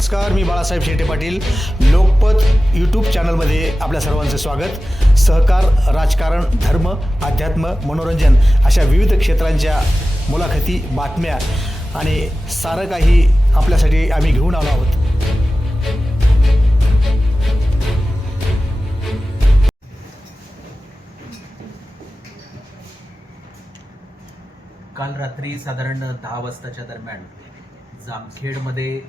नमस्कार मी बाळासाहेब शेटे पाटील. लोकपत यूट्यूब चॅनलमध्ये आपल्या सर्वांचं स्वागत. सहकार राजकारण धर्म अध्यात्म मनोरंजन अशा विविध क्षेत्रांच्या मुलाखती बातम्या आणि सारं काही आपल्यासाठी आम्ही घेऊन आलो आहोत. काल रात्री साधारण दहा वाजताच्या दरम्यान जामखेडमध्ये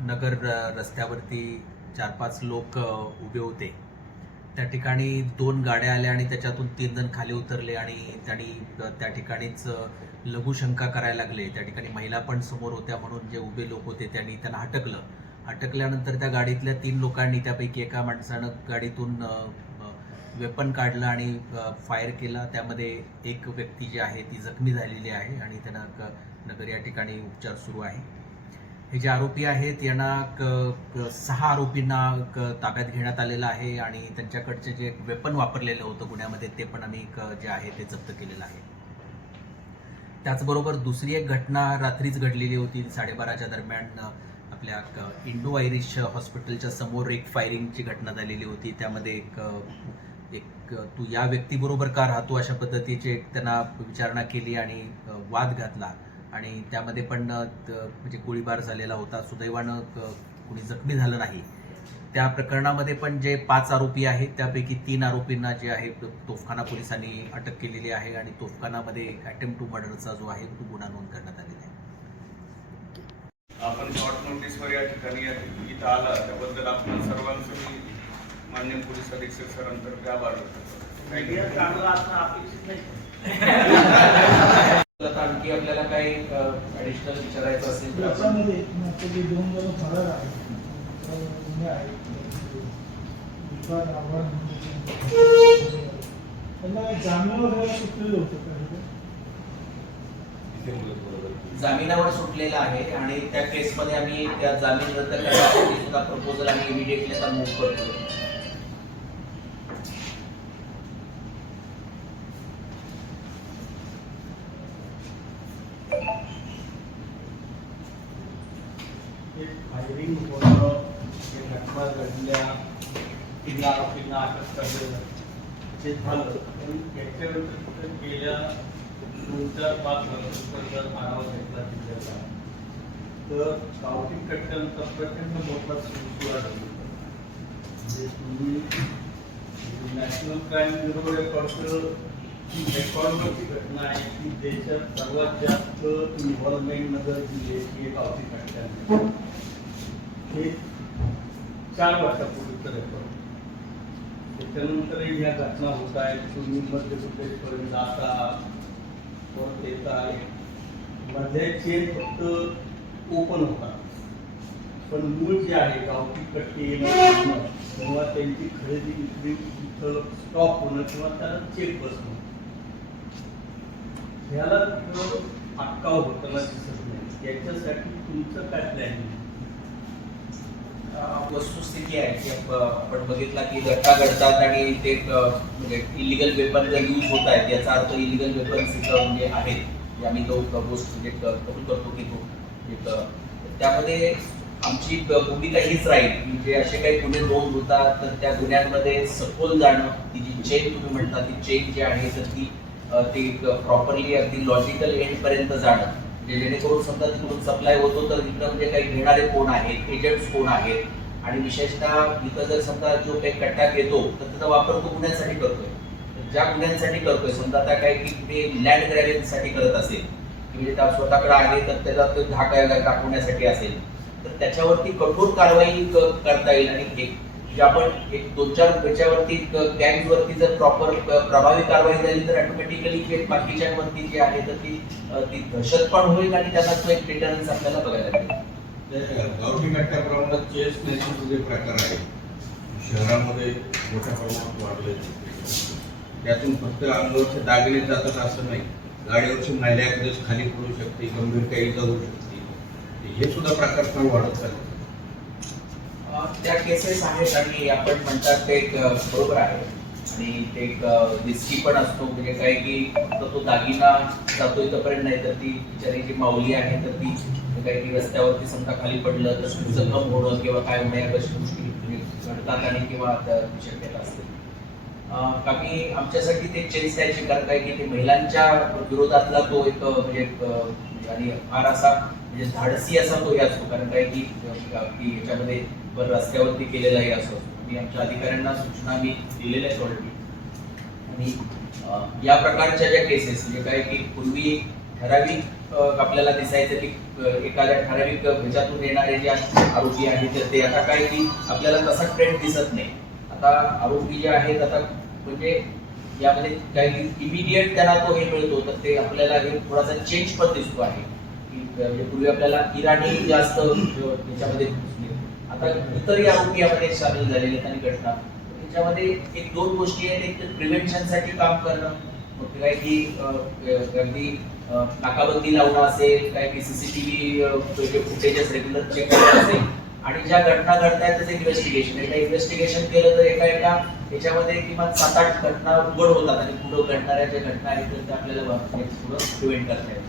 नगर र- रस्त्यावरती चार पाच लोक उभे होते. त्या ठिकाणी दोन गाड्या आल्या आणि त्याच्यातून तीन जण खाली उतरले आणि त्यांनी त्या ठिकाणीच लघुशंका करायला लागले. त्या ठिकाणी महिला पण समोर होत्या म्हणून जे उभे लोक होते त्यांनी त्यांना हटकलं हटकल्यानंतर त्या गाडीतल्या तीन लोकांनी त्यापैकी एका माणसानं गाडीतून वेपन काढलं आणि फायर केला. त्यामध्ये एक व्यक्ती जी आहे ती जखमी झालेली आहे आणि त्यांना नगर या ठिकाणी उपचार सुरू आहे. हे जे आरोपी आहेत यांना सहा आरोपींना ताब्यात घेण्यात आलेलं आहे आणि त्यांच्याकडचे जे वेपन वापरलेलं होतं गुन्ह्यामध्ये ते पण आम्ही जे आहे ते जप्त केलेलं आहे. त्याचबरोबर दुसरी एक घटना रात्रीच घडलेली होती. साडेबाराच्या दरम्यान आपल्या इंडो आयरिश हॉस्पिटलच्या समोर एक फायरिंगची घटना झालेली होती. त्यामध्ये एक एक तू या व्यक्तीबरोबर का राहतो अशा पद्धतीची एक त्यांना विचारणा केली आणि वाद घातला. आणि त्यामध्ये पण म्हणजे गोळीबार झालेला होता. सुदैवानं क- कुणी जखमी झालं नाही. त्या प्रकरणामध्ये पण जे पाच आरोपी आहेत त्यापैकी तीन आरोपींना जे आहे तोफखाना पोलिसांनी अटक केलेली आहे आणि तोफखानामध्ये अटेम्प्ट टू मर्डरचा जो आहे तो गुन्हा नोंद करण्यात आलेला आहे. आपण शॉर्ट नोटीसवर या ठिकाणी या- इथं आला त्याबद्दल आपण सर्वांचं मी मान्य पोलीस अधीक्षक सरांतर्फे आभार व्यक्त करतो. आणखी आपल्याला काही ऍडिशनल विचारायचं असेल त्याच्यामध्ये दोन जण आहेत त्यांना सुटलेलं होतं? जामिनावर सुटलेला आहे आणि त्या केसमध्ये आम्ही त्या जामीन रद्द करण्यासाठी सुद्धा प्रपोजल आम्ही इमिडिएटली आता मूव्ह करतो एक फायरिंग होणं हे घटना घडल्या तीन आरोपींना अटक करणं जे झालं त्याच्यानंतर गेल्या दोन चार पाच वर्षानंतर जर आढावा घेतला जिल्ह्याचा तर गावठी कट्ट्यांचा प्रचंड मोठा सुरू आहे म्हणजे तुम्ही नॅशनल क्राईम ब्युरो रेकॉर्ड ही रेकॉर्डवरची घटना आहे की देशात सर्वात जास्त इन्व्हॉल्वमेंट नगर जिल्ह्याची एक गावठी कट्ट्यांमध्ये हे चार वर्षापूर्वी रेकॉर्ड त्याच्यानंतरही ह्या घटना होत आहेत. तुम्ही मध्य प्रदेशपर्यंत जाता परत येत आहे. मध्ये चेन फक्त ओपन होता. पण मूळ जे आहे गावठी कट्टी किंवा त्यांची खरेदी विक्री तिथं स्टॉप होणं किंवा त्याला चेक बसणं. ह्याला तिथं अटकाव होताना दिसत नाही. याच्यासाठी तुमचं काय प्लॅनिंग वस्तुस्थिती आहे की आपण बघितला की घटना घडतात आणि ते म्हणजे इलिगल वेपन जर यूज होत आहेत याचा अर्थ इलिगल वेपन्स इथं म्हणजे आहेत. म्हणजे आम्ही तो गोष्ट म्हणजे कबूल करतो की तो म्हणजे, त्यामध्ये आमची भूमिका हीच राहील की जे असे काही गुन्हे नोंद होतात तर त्या गुन्ह्यांमध्ये सखोल जाणं ती जी चेन तुम्ही म्हणता ती चेन जी आहे तर ती ती प्रॉपरली अगदी लॉजिकल एंड पर्यंत जाणं. म्हणजे जेणेकरून समजा तिकडून सप्लाय होतो तर तिकडं म्हणजे काही घेणारे कोण आहेत एजंट्स कोण आहेत आणि विशेषतः इथं जर समजा जो काही कट्टा घेतो तर त्याचा वापर तो गुन्ह्यांसाठी करतोय. ज्या गुन्ह्यांसाठी करतोय समजा त्या काही की कुठे लँड ग्रॅबिंगसाठी करत असेल म्हणजे त्या स्वतःकडे आहे तर त्याचा तो धाका दाखवण्यासाठी असेल तर त्याच्यावरती कठोर कारवाई करता येईल. आणि हे जे आपण एक दोन चार याच्यावरती गँगवरती जर प्रॉपर प्रभावी कारवाई झाली तर ऑटोमॅटिकली जे बाकीच्यांवरती जी आहे तर ती ती दहशत पण होईल आणि त्यांना तो एक डिटरन्स आपल्याला बघायला मिळेल. गावठी प्रमाणात चेस नेचरचे जे प्रकार आहेत शहरामध्ये मोठ्या प्रमाणात वाढले. त्यातून फक्त अंगावरचे दागिने जातात असं नाही. गाडीवरची महिला एखाद्याच खाली पडू शकते गंभीर काही जाऊ शकते. हे सुद्धा प्रकार फार वाढत चालले. त्या केसेस आहेत आणि आपण म्हणतात ते एक, बरोबर आहे. आणि ते एक रिस्की पण असतो. म्हणजे काय की फक्त तो दागिना जातो इथपर्यंत नाही तर ती बिचारी जी माऊली आहे तर ती काही रस्त्यावरती समजा खाली पडलं तर जखम होणं किंवा काय होणं या गोष्टी गोष्टी घडतात आणि किंवा त्या शक्यता असते. बाकी आमच्यासाठी ते चेंज त्याची कारण काय की ते महिलांच्या विरोधातला तो एक म्हणजे आणि फार असा म्हणजे धाडसी असा तो हे असतो. कारण काय की याच्यामध्ये रस्त्यावरती रस्त्यावरती केलेलाही असो मी आमच्या अधिकाऱ्यांना सूचना मी दिलेल्या आहेत ऑलरेडी आणि या प्रकारच्या ज्या केसेस म्हणजे काय की पूर्वी ठराविक आपल्याला दिसायचं की एखाद्या ठराविक ह्याच्यातून येणारे जे आरोपी आहेत तर ते आता काय की आपल्याला तसा ट्रेंड दिसत नाही. आता आरोपी जे आहेत आता म्हणजे यामध्ये काय की इमिडिएट त्यांना तो हे मिळतो तर ते आपल्याला हे थोडासा चेंज पण दिसतो आहे. की म्हणजे पूर्वी आपल्याला इराणी जास्त त्याच्यामध्ये दिसले आता इतरही आरोपी यामध्ये सामील झालेले आहेत आणि घटना त्याच्यामध्ये एक दोन गोष्टी आहेत एक तर प्रिव्हेन्शनसाठी काम करणं मग काय की अगदी नाकाबंदी लावणं असेल काही सीसीटीव्ही फुटेजेस रेग्युलर चेक करणं असेल आणि ज्या घटना घडतायत त्याचं इन्व्हेस्टिगेशन एकदा इन्व्हेस्टिगेशन केलं तर एका एका याच्यामध्ये किमान सात आठ घटना उघड होतात आणि पुढं घडणाऱ्या ज्या घटना आहेत तर त्या आपल्याला म्हणजे पुढे प्रिव्हेंट करता येतात.